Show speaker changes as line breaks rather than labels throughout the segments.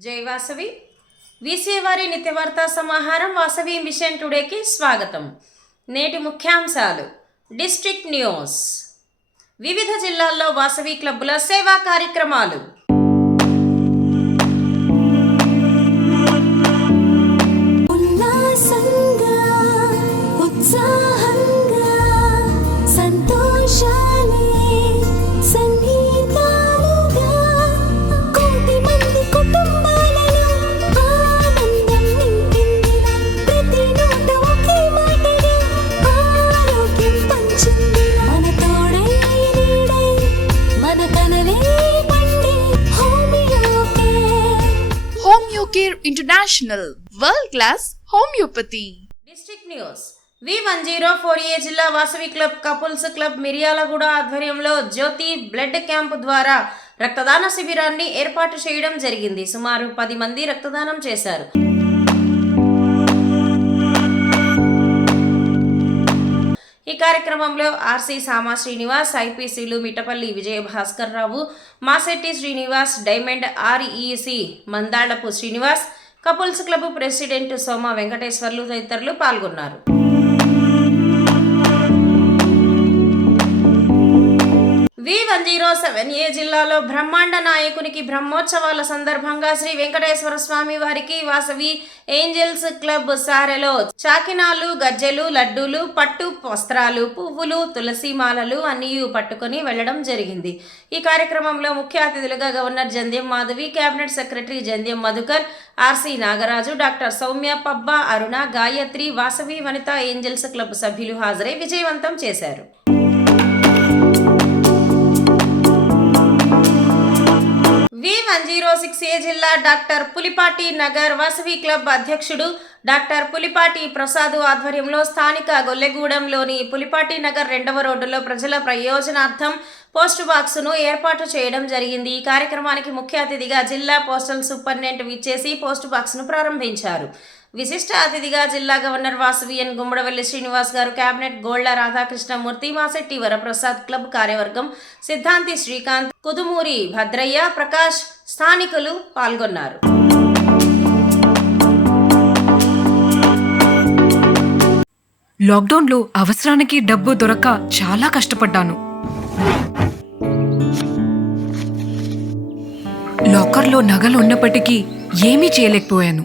జై వాసవి. వీసీవారి నిత్యవార్తా సమాహారం వాసవి మిషన్ టుడేకి స్వాగతం. నేటి ముఖ్యాంశాలు. District news. వివిధ జిల్లాల్లో వాసవి క్లబ్బుల సేవా కార్యక్రమాలు.
Care international world class homeopathy
district news V one zero four A జిల్లా Vasavi club couples club Miryalaguda ఆధ్వర్యంలో జ్యోతి బ్లడ్ క్యాంప్ ద్వారా రక్తదాన శిబిరాన్ని ఏర్పాటు చేయడం జరిగింది. సుమారు పది మంది రక్తదానం చేశారు. ఈ కార్యక్రమంలో RC Sama Srinivas ఐపీసీలు Mittapalli Vijayabhaskar Rao Masetti Srinivas diamond REC Mandalapu Srinivas couples club president Soma Venkateswarlu తదితరులు పాల్గొన్నారు. V one zero seven. A జిల్లాలో బ్రహ్మాండ నాయకునికి బ్రహ్మోత్సవాల సందర్భంగా శ్రీ వెంకటేశ్వర స్వామి వారికి వాసవి ఏంజల్స్ క్లబ్ సారెలో చాకినాలు గజ్జెలు లడ్డూలు పట్టు వస్త్రాలు పువ్వులు తులసి మాలలు అన్నీ పట్టుకొని వెళ్ళడం జరిగింది. ఈ కార్యక్రమంలో ముఖ్య అతిథులుగా governor Jandhyam Madhavi cabinet secretary Jandhyam Madhukar RC Nagaraju doctor Soumya Pabba Aruna Gayathri Vasavi Vanitha angels club సభ్యులు హాజరై విజయవంతం చేశారు. వన్ జీరో సిక్స్ ఏ జిల్లా డాక్టర్ పులిపాటి నగర్ వసవి క్లబ్ అధ్యక్షుడు డాక్టర్ పులిపాటి ప్రసాద్ ఆధ్వర్యంలో స్థానిక గొల్లెగూడెంలోని పులిపాటి నగర్ రెండవ రోడ్డులో ప్రజల ప్రయోజనార్థం పోస్ట్ బాక్స్ను ఏర్పాటు చేయడం జరిగింది. ఈ కార్యక్రమానికి ముఖ్య అతిథిగా జిల్లా పోస్టల్ సూపరింటెండెంట్ విచ్చేసి పోస్ట్ బాక్స్ను ప్రారంభించారు. విశిష్ట అతిథిగా జిల్లా గవర్నర్ వాసవిఎన్ గుమ్మడవెల్లి శ్రీనివాస్ గారు కేబినెట్ గోళ్ళ రాధాకృష్ణమూర్తి మాసెట్టి వరప్రసాద్ క్లబ్ కార్యవర్గం సిద్ధాంతి శ్రీకాంత్ కుదుమూరి భద్రయ్య ప్రకాష్ స్థానికులు పాల్గొన్నారు.
లాక్డౌన్లో అవసరానికి డబ్బు దొరక్క చాలా కష్టపడ్డాను. లాకర్లో నగలు ఉన్నప్పటికీ ఏమీ చేయలేకపోయాను.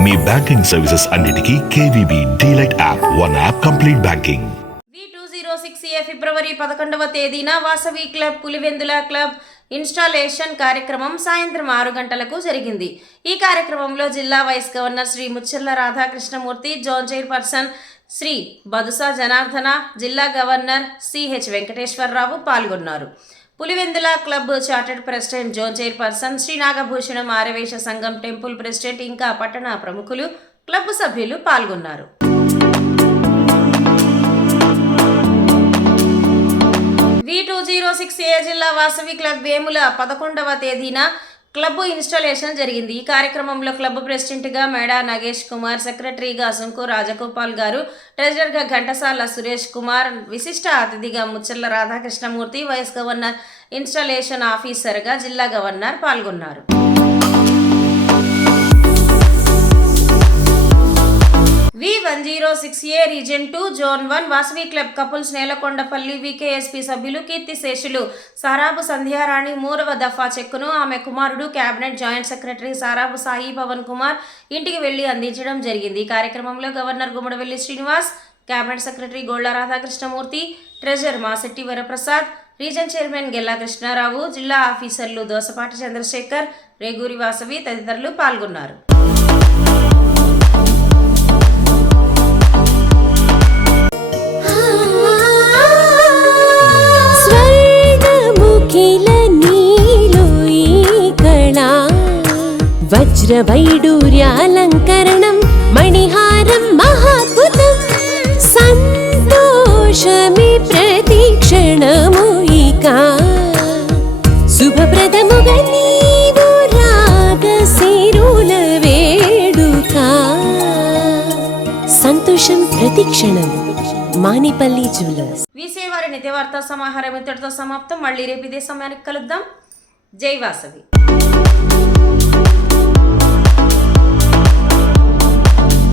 మీ బ్యాంకింగ్ సర్వీసెస్ అన్నిటికీ KVB Delight app. One app complete banking
two zero six A ఫిబ్రవరి పదకొండవ తేదీన Vasavi club Pulivendula club installation కార్యక్రమం సాయంత్రం ఆరు గంటలకు జరిగింది. ఈ కార్యక్రమంలో జిల్లా vice governor Shri Mucherla Radhakrishnamurthy zone chairperson Shri Badusa Janardhana జిల్లా గవర్నర్ సిహెచ్ వెంకటేశ్వరరావు పాల్గొన్నారు. Pulivendula club chartered president zone chairperson Shri Nagabhushanam ఆరవేశ సంఘం టెంపుల్ ప్రెసిడెంట్ ఇంకా పట్టణ ప్రముఖులు క్లబ్ సభ్యులు పాల్గొన్నారు. V two zero six A జిల్లా వాసవి క్లబ్ వేముల పదకొండవ తేదీన క్లబ్ ఇన్స్టాలేషన్ జరిగింది. ఈ కార్యక్రమంలో క్లబ్ ప్రెసిడెంట్గా మేడా నగేష్ కుమార్ సెక్రటరీగా సుంకు రాజగోపాల్ గారు ట్రెజరర్గా ఘంటసాల సురేష్ కుమార్ విశిష్ట అతిథిగా Mucherla Radhakrishnamurthy vice governor installation ఆఫీసర్గా జిల్లా గవర్నర్ పాల్గొన్నారు. V one zero six A region two zone one Vasavi club couples Nelakondapalli VKSP సభ్యులు కీర్తిశేషులు సారాబు సంధ్యారాణి మూడవ దఫా చెక్కును ఆమె కుమారుడు cabinet joint secretary Sarabu Sai Pavan Kumar ఇంటికి వెళ్ళి అందించడం జరిగింది. ఈ కార్యక్రమంలో governor Gummadavelli Srinivas cabinet secretary Golla Radhakrishnamurthy treasurer Masetti Varaprasad region chairman Gella Krishnarao జిల్లా ఆఫీసర్లు దోసపాటి చంద్రశేఖర్ రేగూరి వాసవి తదితరులు పాల్గొన్నారు.
ప్రతిక్షణము ఇక. శుభప్రదముగా నీవు రాగశిరుల వేడుక. సంతోషం ప్రతిక్షణం. మానిపల్లి జ్యువెలర్స్.
విసేవారి నిత్య వార్తా సమాహారం ఇంతటితో సమాప్తం. మళ్ళీ రేపు ఇదే సమయానికి కలుద్దాం. జై వాసవి.